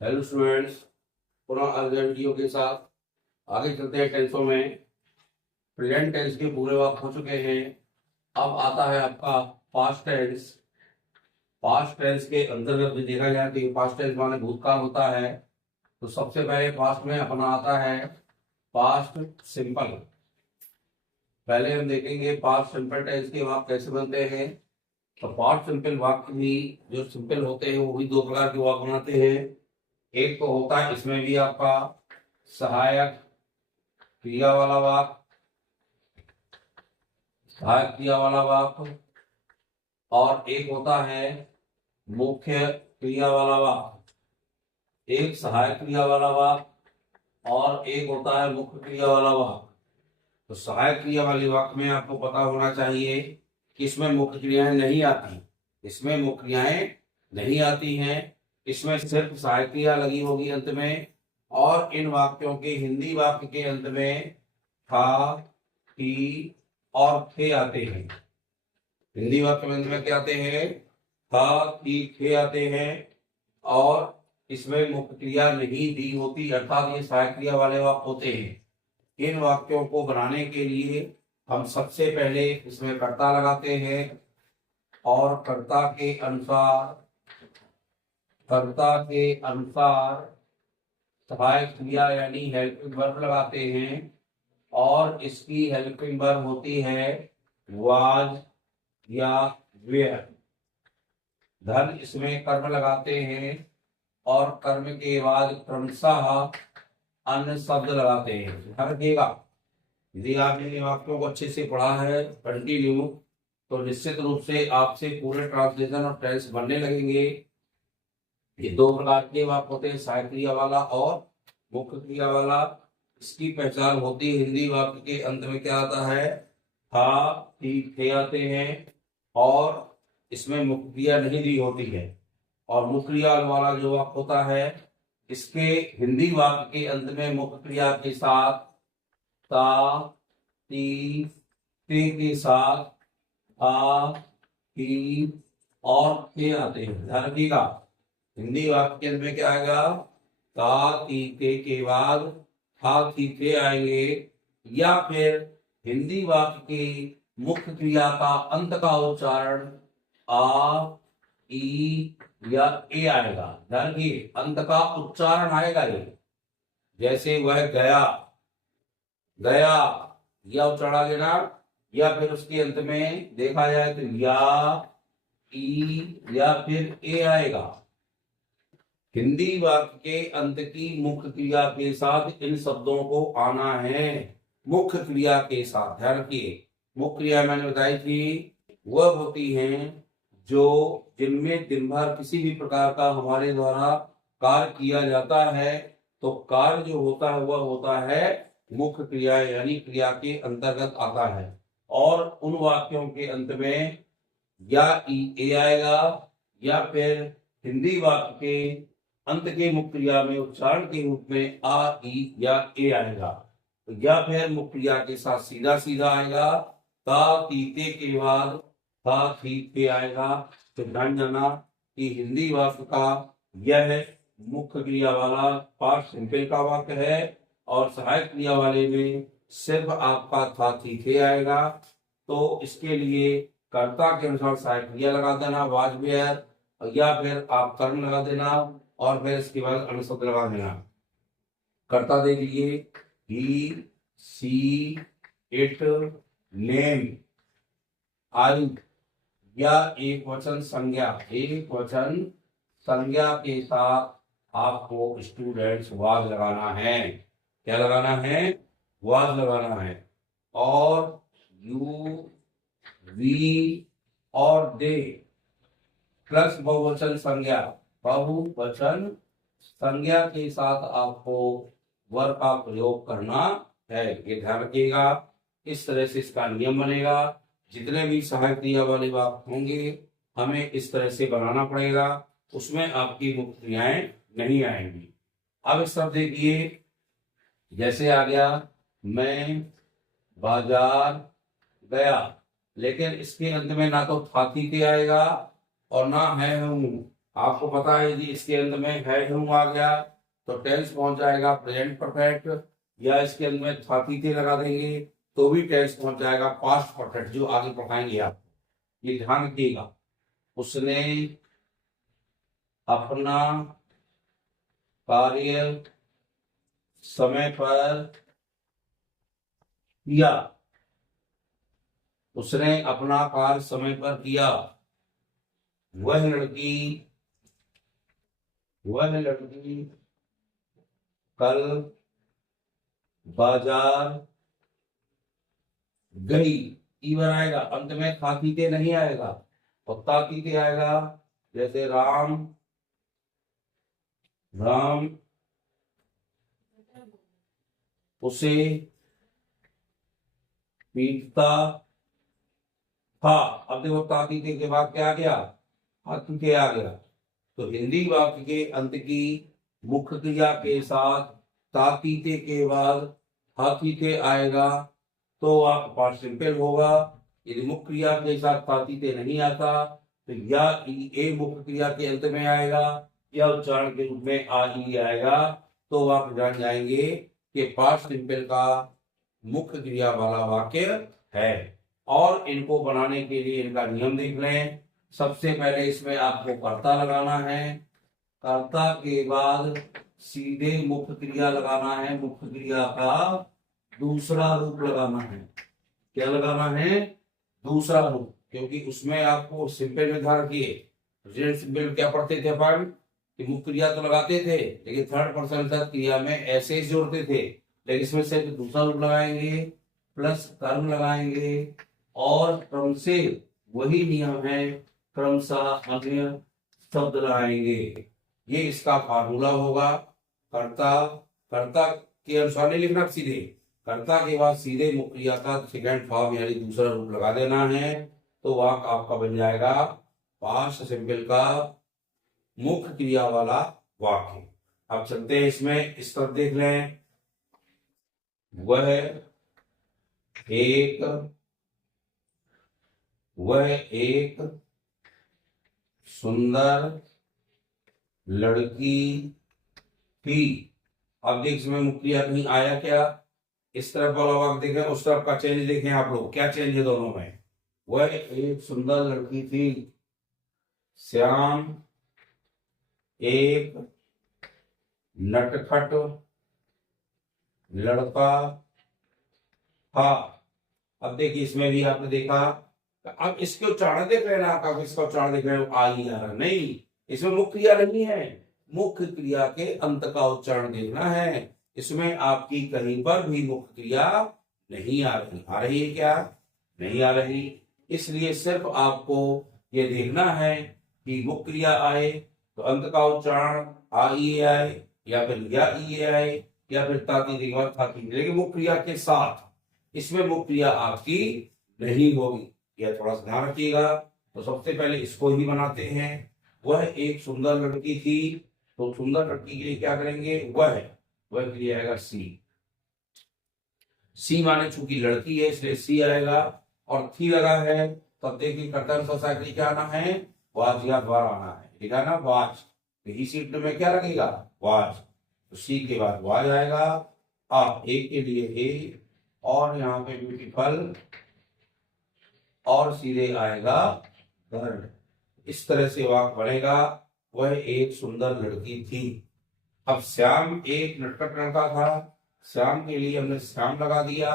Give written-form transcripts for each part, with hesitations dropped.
Hello students, पुनः अगले video के साथ आगे चलते हैं टेंसों में। प्रेजेंट टेंस के पूरे वाक्य हो चुके हैं। अब आता है आपका पास्ट टेंस। पास्ट टेंस के अंतर्गत भी देखा जाए तो ये पास्ट टेंस माने भूतकाल होता है। तो सबसे पहले पास्ट में अपना आता है पास्ट सिंपल। पहले हम देखेंगे पास्ट सिंपल टेंस के वाक्य कैसे बनते हैं। तो पास्ट सिंपल वाक्य भी जो सिंपल होते हैं वो भी दो प्रकार के वाक्य बनाते हैं। एक तो होता है इसमें भी आपका सहायक क्रिया वाला वाक्य, सहायक क्रिया वाला वाक्य, और एक होता है मुख्य क्रिया वाला वाक्य। एक सहायक क्रिया वाला वाक्य और एक होता है मुख्य क्रिया वाला वाक्य। तो सहायक क्रिया वाले वाक्य में आपको पता होना चाहिए कि इसमें मुख्य क्रियाएं नहीं आती। इसमें मुख्य क्रियाएं नहीं आती हैं। इसमें सिर्फ सहायक क्रिया लगी होगी अंत में। और इन वाक्यों के हिंदी वाक्य के अंत में था, थी और थे आते हैं। हिंदी वाक्य में अंत में क्या आते हैं? था, थी, थे आते हैं। और इसमें मुख्य क्रिया नहीं दी होती, अर्थात ये सहायक क्रिया वाले वाक्य होते हैं। इन वाक्यों को बनाने के लिए हम सबसे पहले इसमें कर्ता लगाते हैं और कर्ता के अनुसार सहायक क्रिया यानी हेल्पिंग वर्ब लगाते हैं। और इसकी हेल्पिंग वर्ब होती है वाज या वेयर। धन इसमें कर्म लगाते हैं और कर्म के बाद क्रमशः अन्य शब्द लगाते हैं। ध्यान रखिएगा, यदि आपने इन वाक्यों को अच्छे से पढ़ा है कंटिन्यू तो निश्चित रूप से आपसे पूरे ट्रांसलेशन और टेंस बनने लगेंगे। ये दो प्रकार के वाक्य होते हैं, सहायक क्रिया वाला और मुख्य क्रिया वाला। इसकी पहचान होती है हिंदी वाक्य के अंत में क्या आता है? था, थी, थे आते हैं और इसमें मुख्य क्रिया नहीं दी होती है। और मुख्य क्रिया वाला जो वाक्य होता है इसके हिंदी वाक्य के अंत में मुख्य क्रिया के साथ ता, ती, ते के साथ आ, ही और थे आते हैं। ध्यान रखिएगा, हिंदी वाक्य के अंत में क्या आएगा? ता, ती, ते के बाद था, थी, थे आएंगे। या फिर हिंदी वाक्य की मुख्य क्रिया का अंत का उच्चारण आ, ई या ए आएगा। ध्यान रखिए, अंत का उच्चारण आएगा ये। जैसे वह गया, गया या उच्चारण लेना। या फिर उसके अंत में देखा जाए तो या, ई या फिर ए आएगा। हिंदी वाक्य के अंत की मुख्य क्रिया के साथ इन शब्दों को आना है। मुख्य क्रिया के साथ ध्यान रखिए, मुख्य क्रिया मैंने बताई थी वह होती हैं जो जिनमें दिन भर किसी भी प्रकार का हमारे द्वारा कार्य किया जाता है। तो कार्य जो होता है वह होता है मुख्य क्रिया यानी क्रिया के अंतर्गत आता है। और उन वाक्यों के अंत में या ए आएगा या फिर हिंदी वाक्य के अंत के मुख्य क्रिया में उच्चारण के रूप में आ, ई या ए आएगा। तो या फिर मुख्य क्रिया के साथ सीधा सीधा आएगा, ता, ती, ते के बाद था, थी, थे आएगा। तो ध्यान जाना कि हिंदी वाक्य का यह मुख्य क्रिया वाला पास्ट सिंपल का वाक्य है और सहायक क्रिया वाले में सिर्फ आपका था, थी, थे आएगा। तो इसके लिए कर्ता के अनुसार सहायक क्रिया लगा देना वाज वेयर, या फिर आप कर्म लगा देना और फिर इसके बाद अनुशब्द लगा देना। कर्ता देख लीजिए, ही, सी, इट, नेम, आई या एक वचन संज्ञा। एक वचन संज्ञा के साथ आपको स्टूडेंट्स वाज लगाना है। क्या लगाना है? वाज लगाना है। और यू, वी और दे प्लस बहुवचन संज्ञा, बहुवचन संज्ञा के साथ आपको वर्ब का प्रयोग करना है। ये ध्यान रखिएगा, इस तरह से इसका नियम बनेगा। जितने भी सहायक क्रिया वाले वाक्य होंगे हमें इस तरह से बनाना पड़ेगा, उसमें आपकी मुख्य क्रियाएं नहीं आएंगी। अब इस तरफ देखिए, जैसे आ गया मैं बाजार गया, लेकिन इसके अंत में ना तो था, थी, थे आएगा और ना है हूं। आपको पता है जी इसके अंत में है हूं आ गया तो टेंस पहुंच जाएगा प्रेजेंट परफेक्ट, या इसके अंत में था थी थे लगा देंगे तो भी टेंस पहुंच जाएगा पास्ट परफेक्ट, जो आगे पढ़ाएंगे आप, ये ध्यान रखिएगा। उसने अपना कार्य समय पर किया, उसने अपना कार्य समय पर किया। वह लड़की कल बाजार गई, ईवर आएगा, अंत में खातीते नहीं आएगा और तातीते आएगा। जैसे राम उसे पीटता था। अब देखो तातीते के बाद क्या आ गया, हाथीते आ गया। तो हिंदी वाक्य के अंत की मुख्य क्रिया के साथ तातीते के बाद हाथीते आएगा तो वाक्य पास्ट सिंपल होगा। यदि मुख्य क्रिया के साथ तातीते नहीं आता तो या ए मुख्य क्रिया के अंत में आएगा या उच्चारण के रूप में आ ही आएगा, तो वाक्य जान जाएंगे कि पास्ट सिंपल का मुख्य क्रिया वाला वाक्य है। और इनको बनाने के लिए इनका नियम देख लें। सबसे पहले इसमें आपको कर्ता लगाना है, कर्ता के बाद सीधे मुख्य क्रिया लगाना है, मुख्य क्रिया का दूसरा रूप लगाना है। क्या लगाना है, दूसरा रूप, क्योंकि उसमें आपको सिंपल में ध्यान रखिए प्रेजेंट सिंपल क्या पढ़ते थे अपन कि मुख्य क्रिया तो लगाते थे लेकिन थर्ड पर्सन तक क्रिया में ऐसे ही जोड़ते थे, लेकिन इसमें सिर्फ दूसरा रूप लगाएंगे प्लस कर्म लगाएंगे और क्रम से वही नियम है क्रमशः अन्य शब्द लगाएंगे। ये इसका फार्मूला होगा। कर्ता के अनुसार नहीं लिखना, सीधे कर्ता के बाद सीधे मुख्य क्रिया का सेकंड फॉर्म यानी दूसरा रूप लगा देना है, तो वाक्य आपका बन जाएगा पास्ट सिंपल का मुख्य क्रिया वाला वाक्य। अब चलते हैं इसमें, इस तरफ देख लें। वह एक सुंदर लड़की थी। अब देख इसमें मुख्य क्रिया कहीं आया क्या, इस तरफ वाला वाक्य देखें उस तरफ का चेंज देखें आप लोग, क्या चेंज है दोनों में। वह एक सुंदर लड़की थी, श्याम एक नटखट लड़का था। अब देखिए इसमें भी आपने देखा, अब इसके उच्चारण देख रहे हैं ना, आप इसका उच्चारण देख रहे हो आ ही आ रहा नहीं, इसमें मुख्य क्रिया नहीं है, मुख्य क्रिया के अंत का उच्चारण देखना है। इसमें आपकी कहीं पर भी मुख्य क्रिया नहीं आ रही, आ रही है क्या, नहीं आ रही। इसलिए सिर्फ आपको ये देखना है कि मुख्य क्रिया आए तो अंत का उच्चारण आ ई आए या फिर या ई आए या फिर ताती ताती, लेकिन मुख्य क्रिया के साथ इसमें मुख्य क्रिया आपकी नहीं होगी, यह थोड़ा सा ध्यान रखिएगा। तो सबसे पहले इसको ही बनाते हैं। वह एक सुंदर लड़की थी, तो सुंदर लड़की के लिए क्या करेंगे, वह क्रिया आएगा सी माने चूंकि लड़की है इसलिए सी आएगा और थी लगा है, तब देखिए कर्तव्य सोसाइटी क्या आना है, वाज या द्वारा आना है, लिखा ना वाज, तो इसी में क्या लगेगा वाज, तो सी के बाद वाज आएगा। आप एक के लिए ए और यहाँ पे ब्यूटीफुल और सीधे आएगा गर्ल, इस तरह से वाक्य बनेगा। वह एक सुंदर लड़की थी। अब श्याम एक नटखट लड़का था, श्याम के लिए हमने श्याम लगा दिया,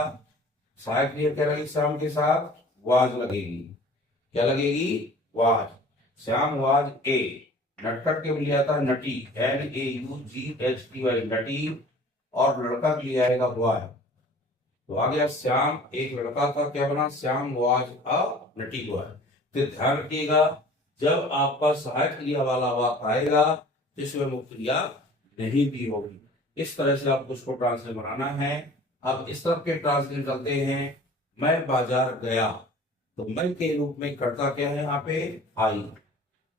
सहायक क्रिया क्या लगेगी श्याम के साथ, वाज लगेगी, क्या लगेगी वाज। श्याम वाज ए, नटखट के लिए आता है नटी, NAUGHTY नटी, और लड़का के लिए आएगा बॉय, तो आ गया श्याम एक लड़का था, क्या बना Shyam was a nutty boy. तो ध्यान रखिएगा जब आपका सहायक क्रिया वाला वाक्य आएगा जिसमें मुख्य क्रिया नहीं भी होगी, इस तरह से आपको उसको ट्रांसलेट बनाना है। अब इस तरह के ट्रांसलेट करते हैं। मैं बाजार गया, तो मैं के रूप में कर्ता क्या है यहाँ पे आई,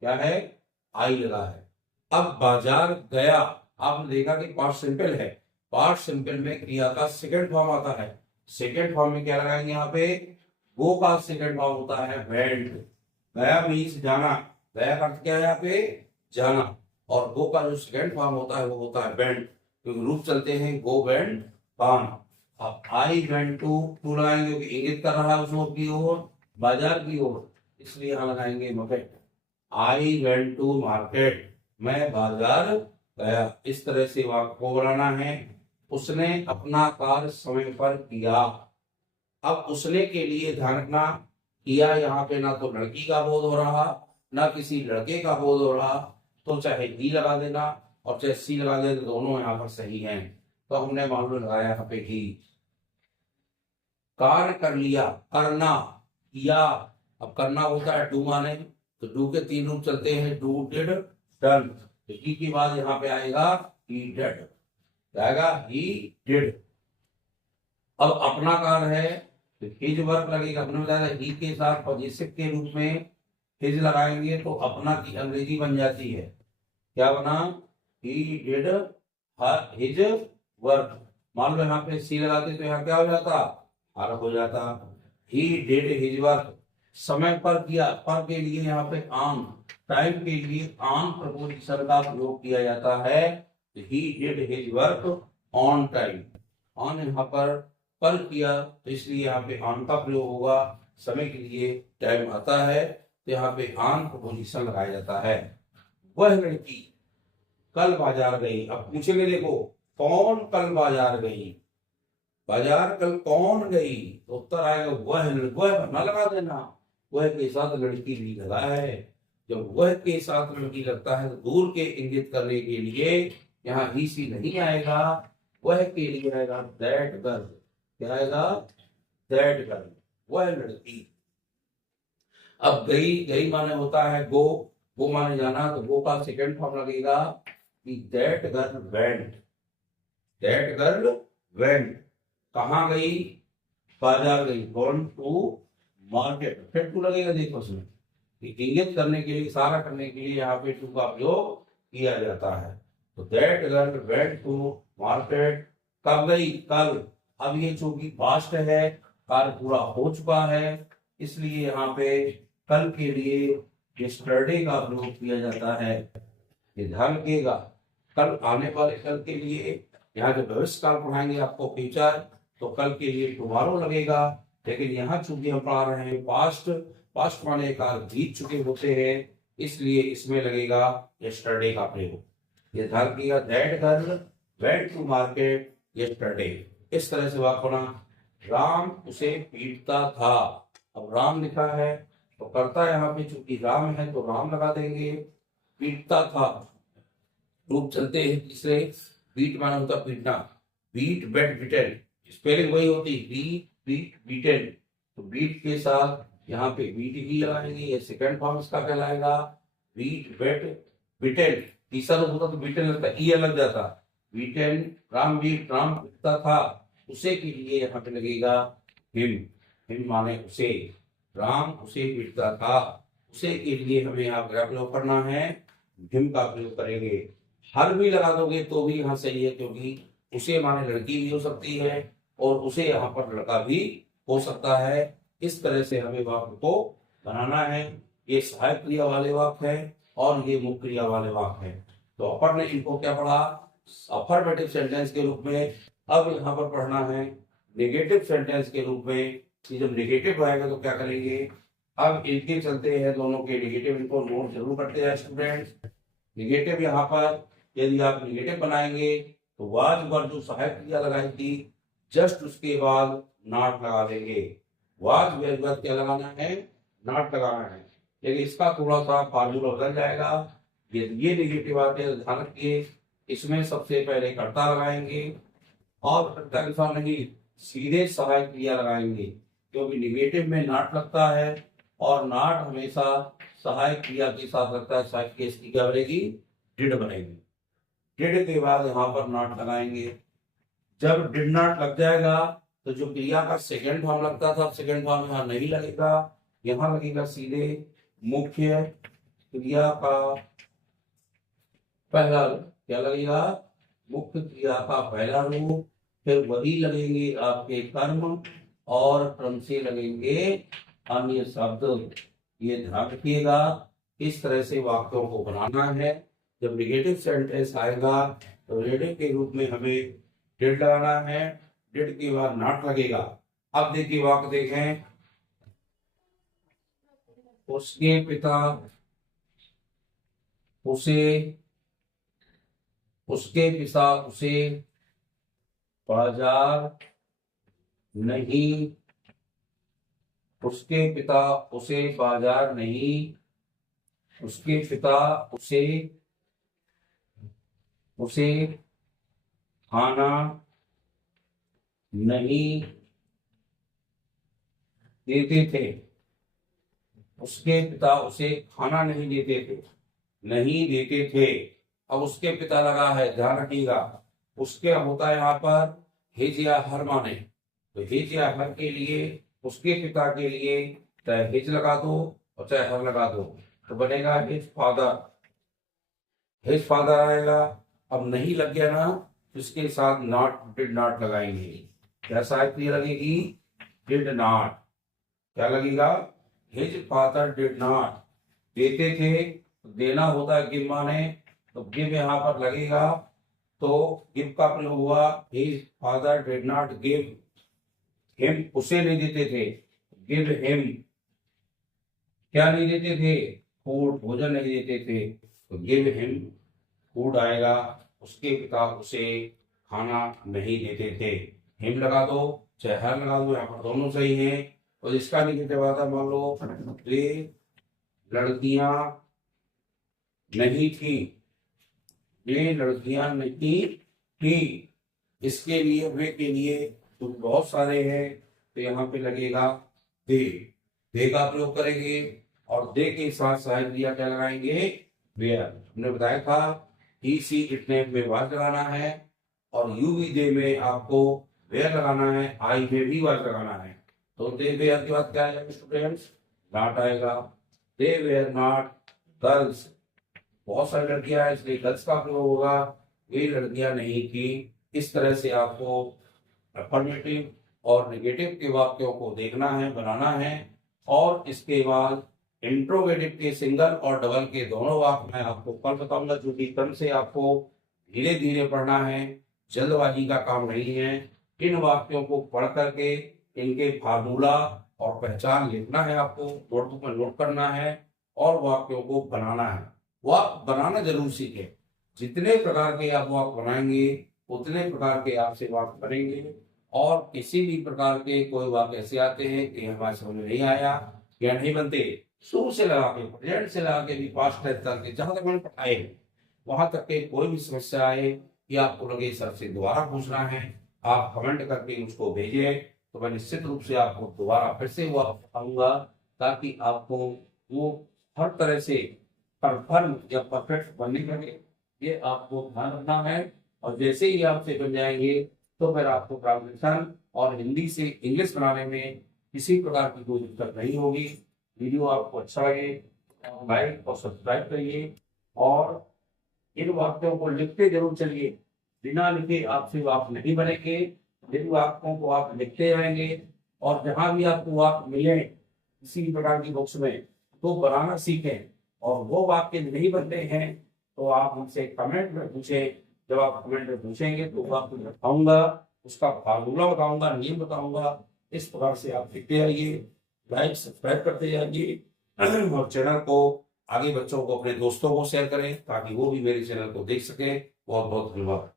क्या है आई लगा है। अब बाजार गया, आपने देखा कि पास्ट सिंपल है, पास्ट सिंपल में क्रिया का सेकंड फॉर्म आता है, सेकंड फॉर्म में क्या लगाएंगे यहाँ पे, गो का सेकंड फॉर्म होता है वेंट। गया मीन्स जाना, गया का अर्थ क्या है यहाँ पे जाना। और गो का जो सेकंड फॉर्म होता है वो होता है वेंट, क्योंकि रूप चलते हैं गो वेंट गॉन। अब आई वेंट टू लगाएंगे क्योंकि इंगित कर रहा है उस ओर की ओर, बाजार की ओर, इसलिए यहाँ लगाएंगे market. I went to market, मैं बाजार गया। इस तरह से वाक्य को बनाना है। उसने अपना कार्य समय पर किया। अब उसने के लिए ध्यान रखना, किया यहाँ पे ना तो लड़की का बोध हो रहा ना किसी लड़के का बोध हो रहा, तो चाहे ही लगा देना और चाहे सी लगा देना, दोनों यहाँ पर सही हैं। तो हमने मान लो लगाया यहाँ पे ही। कार्य कर लिया, करना, किया। अब करना होता है डू माने, तो डू के 3 रूप चलते हैं, डू डिड डन। ही के बाद यहाँ पे आएगा ही डिड, आएगा ही डिड। अब अपना कार्य है तो हिज वर्क लगेगा। हमने बताया ही के साथ पॉजिटिव के रूप में हिज लगाएंगे तो अपना की अंग्रेजी बन जाती है, क्या बना, ही डिड हिज वर्क। मान लो यहाँ पे सी लगाते तो यहाँ क्या हो जाता, आर हो जाता। ही डिड हिज वर्क, समय पर किया, पर के लिए यहाँ पे ऑन, टाइम के लिए ऑन प्रपोजिशन का प्रयोग किया जाता है। He did his work on time, on यहाँ पर किया तो इसलिए यहाँ पे ऑन का प्रयोग होगा। समय के लिए टाइम आता है तो यहाँ पे ऑन प्रपोजिशन लगाया जाता है। वह लड़की कल बाजार गई। अब पूछेंगे देखो कौन कल बाजार गई, बाजार कल कौन गई, तो उत्तर आएगा वह न लगा देना, वह के साथ लड़की भी लगा है। जब वह के साथ लड़की लगता है तो दूर के इंगित करने के लिए यहाँ ही सी नहीं आएगा, वह के लिए आएगा दैट गर्ल। क्या आएगा, दैट गर्ल, वह लड़की। अब गई, गई माने होता है गो, गो माने जाना, तो गो का सेकंड फॉर्म लगेगा कि that girl went, that girl went. कहाँ गई, बाजार गई, गॉन टू मार्केट। फिर टू लगेगा, देखो उसमें इंगित करने के लिए, इशारा करने के लिए यहाँ पे टू का प्रयोग किया जाता है। तो that girl went to market, कब गई, कल। अब ये चूंकि पास्ट है, कार्य पूरा हो चुका है, इसलिए यहाँ पे कल के लिए यस्टरडे का प्रयोग किया जाता है। ये ध्यान रखिएगा, कल आने वाले कल के लिए यहाँ जो भविष्य काल पढ़ाएंगे आपको फ्यूचर, तो कल के लिए टुमारो लगेगा। लेकिन यहाँ चूंकि हम पढ़ा रहे हैं पास्ट, पास्ट माने काल बीत चुके होते हैं, इसलिए इसमें लगेगा यस्टरडे का प्रयोग। ये ध्यान रखिएगा, that girl went to market yesterday. इस तरह से वाक्य बना, राम उसे पीटता था। अब राम लिखा है तो करता यहाँ पे चूंकि राम है तो राम लगा देंगे। पीटता था, रूप चलते हैं तीसरे, बीट माना होता पीटना, बीट बेट बिटेन, स्पेलिंग वही होती बीट बीट बीटेन। तो बीट के साथ यहाँ पे बीट ही लगाएंगे, ये सेकंड फॉर्म इसका कहलाएगा, बीट बेट बिटेन। तीसरा रूप होता तो बीटेन लगता, ई लग जाता, बीटेन। राम बीट, राम पीटता था, उसे के लिए यहाँ पे लगेगा हिम, हिम माने उसे, राम उसे पीटता था, उसे के लिए हमें यहाँ पर प्रयोग करना है, हिम का प्रयोग करेंगे। हर भी लगा दोगे तो भी यहाँ सही है, क्योंकि उसे माने लड़की भी हो सकती है और उसे यहाँ पर लड़का भी हो सकता है। इस तरह से हमें वाक्य को बनाना है। ये सहायक क्रिया वाले वाक्य है और ये मुख्य क्रिया वाले वाक्य है। तो अपन ने इनको क्या पढ़ा, अफर्मेटिव सेंटेंस के रूप में। अब यहाँ पर पढ़ना है नेगेटिव सेंटेंस के रूप में। जब नेगेटिव आएगा तो क्या करेंगे, अब इनके चलते हैं दोनों के नेगेटिव, इनको नोट जरूर करते हैं स्टूडेंट्स। नेगेटिव यहाँ पर यदि आप नेगेटिव बनाएंगे तो वाज पर जो सहायक क्रिया लगाई थी जस्ट उसके बाद नॉट लगा देंगे। वाज वर्ब क्या लगाना है, नॉट लगाना है। लेकिन इसका थोड़ा सा फार्मूला बदल जाएगा। ये नेगेटिव आते हैं ध्यान रखिए, इसमें सबसे पहले कर्ता लगाएंगे और कर्ता के साथ नहीं सीधे सहायक क्रिया लगाएंगे, क्योंकि नेगेटिव में नॉट लगता है और नॉट हमेशा सहायक क्रिया के साथ लगता है। सहायक केस की क्या बनेगी, डिड बनेगी। डिड के बाद यहाँ पर नॉट लगाएंगे। जब डिड नॉट लग जाएगा तो जो क्रिया का सेकंड फॉर्म लगता था, सेकंड फॉर्म यहाँ नहीं लगेगा, यहाँ लगेगा सीधे मुख्य क्रिया का पहला, क्या लगेगा, मुख्य क्रिया का पहला रूप। फिर वही लगेंगे आपके कर्म और क्रम से लगेंगे अन्य शब्द। ये ध्यान रखिएगा, इस तरह से वाक्यों को बनाना है। जब निगेटिव सेंटेंस आएगा तो नेगेटिव के रूप में हमें डिड लगाना है, डिड के बाद नॉट लगेगा। अब देखिए वाक्य देखें, उसके पिता उसे, उसके पिता उसे बाजार नहीं, उसके पिता उसे बाजार नहीं, उसके पिता उसे उसे खाना नहीं देते थे। उसके पिता उसे खाना नहीं देते थे, नहीं देते थे। अब उसके पिता लगा है, ध्यान रखिएगा। उसके होता है यहाँ पर हिज या हर माने, तो हिज या हर के लिए, उसके पिता के लिए चाहे हिज लगा दो और चाहे हर लगा दो, तो बनेगा हिज फादर, हिज फादर आएगा। अब नहीं लग गया ना, तो इसके साथ नॉट, डिड नॉट लगाएंगे। क्या साहित्य लगेगी? Did not. क्या लगेगा? His father did not. देते थे, देना होता है गिव माने, तो गिव यहाँ पर लगेगा, तो गिव का प्रयोग हुआ। His father did not give him, उसे नहीं देते थे, गिव हिम। क्या नहीं देते थे? फूड, भोजन नहीं देते थे, तो गिव हिम फूड आएगा। उसके पिता उसे खाना नहीं देते थे। हिम लगा दो चाहे हर लगा दो, यहाँ पर दोनों सही हैं। और इसका निगेटिव आता मान लो, वे लड़कियां नहीं थी, वे लड़कियां नहीं थी। इसके लिए, वे के लिए तो बहुत सारे हैं, तो यहाँ पे लगेगा दे, दे का प्रयोग करेंगे। और दे के साथ सहायक क्रिया क्या लगाएंगे? वेयर। हमने बताया था ही सी इट ने में वाज लगाना है, और यू वी दे में आपको वेयर लगाना है, आई में भी वाज लगाना है। तो दे वेयर के बाद क्या आएगा स्टूडेंट्स? नॉट आएगा। दे वेयर नॉट गर्ल्स, बहुत सारी लड़कियां हैं इसलिए गर्ल्स का प्रयोग होगा, ये लड़कियां नहीं थी। इस तरह से आपको अफर्मेटिव और नेगेटिव के वाक्यों को देखना है, बनाना है। और इसके बाद इंट्रोगेटिव के सिंगल और डबल के दोनों वाक्य मैं आपको कल बताऊंगा, जो कि क्रम से आपको धीरे धीरे पढ़ना है, जल्दबाजी का काम नहीं है। इन वाक्यों को पढ़ करके इनके फार्मूला और पहचान लिखना है, आपको नोटबुक में नोट करना है और वाक्यों को बनाना है। वाक्य बनाना जरूर सीखें। जितने प्रकार के आप वाक्य बनाएंगे उतने प्रकार के आपसे वाक्य बनेंगे। और किसी भी प्रकार के कोई वाक्य ऐसे आते हैं कि हमारे समझ में नहीं आया या नहीं बनते, शुरू से लगा के, प्रेजेंट से लगा के भी पास्ट टेंस तक के जहां तक मैंने पढ़ाए वहां तक के कोई भी समस्या आए कि आपको लगे सर से दोबारा पूछना है, आप कमेंट करके मुझको भेजिए, तो मैं निश्चित रूप से आपको दोबारा फिर से वो बताऊंगा, ताकि आपको वो हर तरह से परफॉर्म या परफेक्ट बनने लगे। ये आपको ध्यान रखना है। और जैसे ही आपसे बन जाएंगे तो फिर आपको ट्रांसलेशन और हिंदी से इंग्लिश बनाने में किसी प्रकार की कोई दिक्कत नहीं होगी। वीडियो आपको अच्छा लगे लाइक और सब्सक्राइब करिए, और इन वाक्यों को लिखते जरूर चलिए। बिना लिखे आपसे वाक्य नहीं बनेंगे। इन वाक्यों को आप लिखते रहेंगे, और जहां भी आपको वाक्य मिले किसी भी प्रकार की बुक्स में, तो बनाना सीखें। और वो वाक्य नहीं बनते हैं तो आप हमसे कमेंट में पूछें। जब आप कमेंट में पूछेंगे तो आपको बताऊंगा, उसका फार्मूला बताऊंगा, नियम बताऊंगा। इस प्रकार से आप लिखते जाइए, लाइक सब्सक्राइब करते जाइए, और चैनल को आगे बच्चों को, अपने दोस्तों को शेयर करें ताकि वो भी मेरे चैनल को देख सकें। बहुत बहुत धन्यवाद।